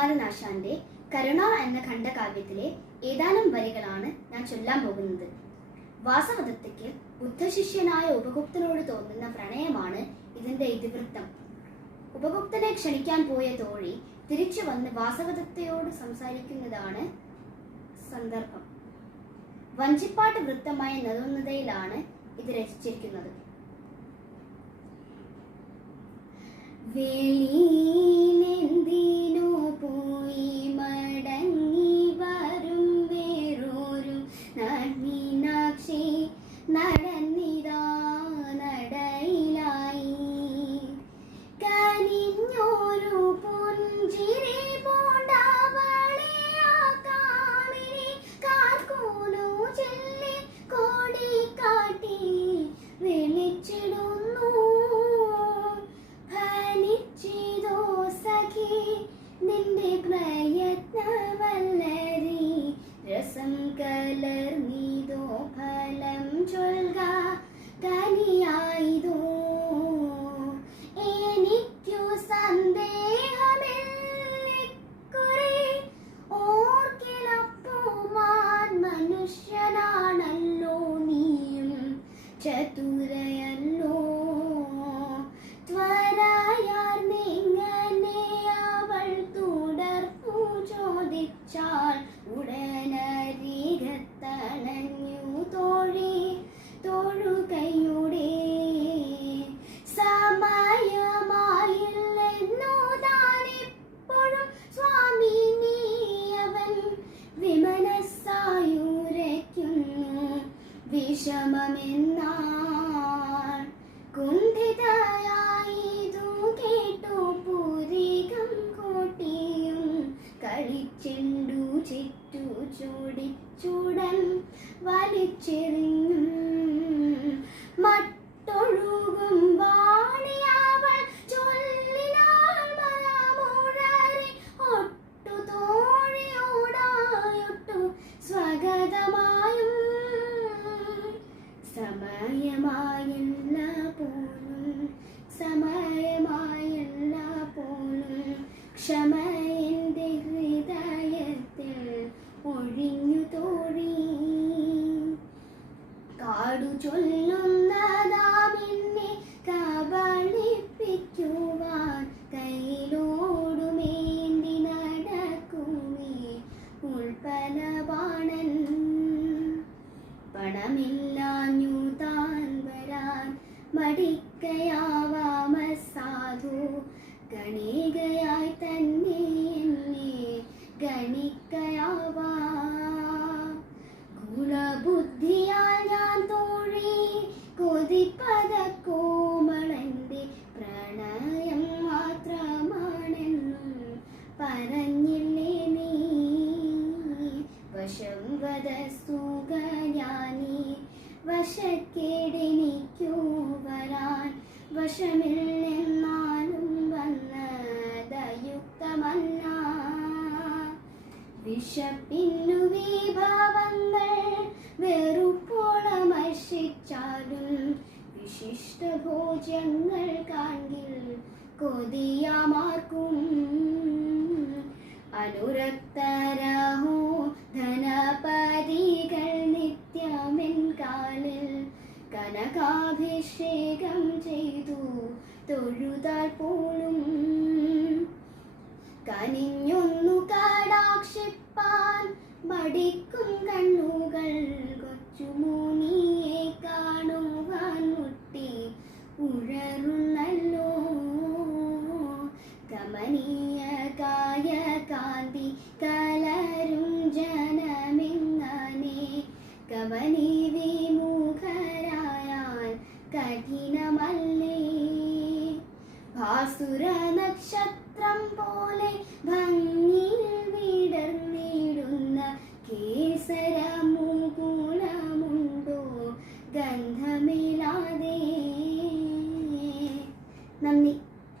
കുമാരനാശാന്റെ കരുണ എന്ന ഖണ്ഡകാവ്യത്തിലെ ഏതാനും വരികളാണ് ഞാൻ ചൊല്ലാൻ പോകുന്നത്. വാസവദത്തയ്ക്ക് ബുദ്ധശിഷ്യനായ ഉപഗുപ്തനോട് തോന്നുന്ന പ്രണയമാണ് ഇതിന്റെ ഇതിവൃത്തം. ഉപഗുപ്തനെ ക്ഷണിക്കാൻ പോയ തോഴി തിരിച്ചു വന്ന് വാസവദത്തയോട് സംസാരിക്കുന്നതാണ് സന്ദർഭം. വഞ്ചിപ്പാട്ട് വൃത്തമായ നദോന്നതയിലാണ് ഇത് രചിച്ചിരിക്കുന്നത്. വെളിയിലെന്തിനോ No. വിഷമമെന്നാൾ കുണ്ഠിതയായിതു കേട്ടു വലിച്ചെറിഞ്ഞു മട്ടൊഴുകും വാണിയവൾ സമയമായല്ല പോലും സമയമായെല്ലാ പോലും ക്ഷമ എന്റെ ഹൃദയത്തിൽ ഒഴിഞ്ഞു തോഴി കാടു ചൊല്ലുന്നതാമിന്നെ കബളിപ്പിക്കുവാൻ കയ്യിലോടുമേന്തി നടക്കുമേ ഉൾപ്പലബാണൻ പണമില്ല മടിക്കയാവാമ സാധു. ഗണികയായി തന്നെ എന്നെ ഗണിക്കയാവാ. ഗുണബുദ്ധിയാൽ ഞാൻ തോഴി കൊതിപ്പത വശമില്ലെന്നാലും വന്നതയുക്തമല്ല. വിശപ്പിന്നു വിഭവങ്ങൾ വെറുപ്പോളമർഷിച്ചാലും വിശിഷ്ട ഭോജ്യങ്ങൾ കാണിൽ കൊതിയാമാർക്കും. അനുരക്തരഹോ ധനപതികൾ കനകാഭിഷേകം ചെയ്തു. തൊഴുതാൽ പോലും കനിഞ്ഞൊന്നു കടാക്ഷിപ്പാൻ മടിക്കും കണ്ണുകൾ. കൊച്ചുമോനിയെ കാണുവാൻ മുട്ടി ഉഴറുന്നല്ലോ. കമനീയ കായ കാന്തി കലരും ജനമിങ്ങനെ. കമനി സുന്ദരമല്ലേ ഭാസുര നക്ഷത്രം പോലെ ഭംഗിയിൽ വിടർന്നു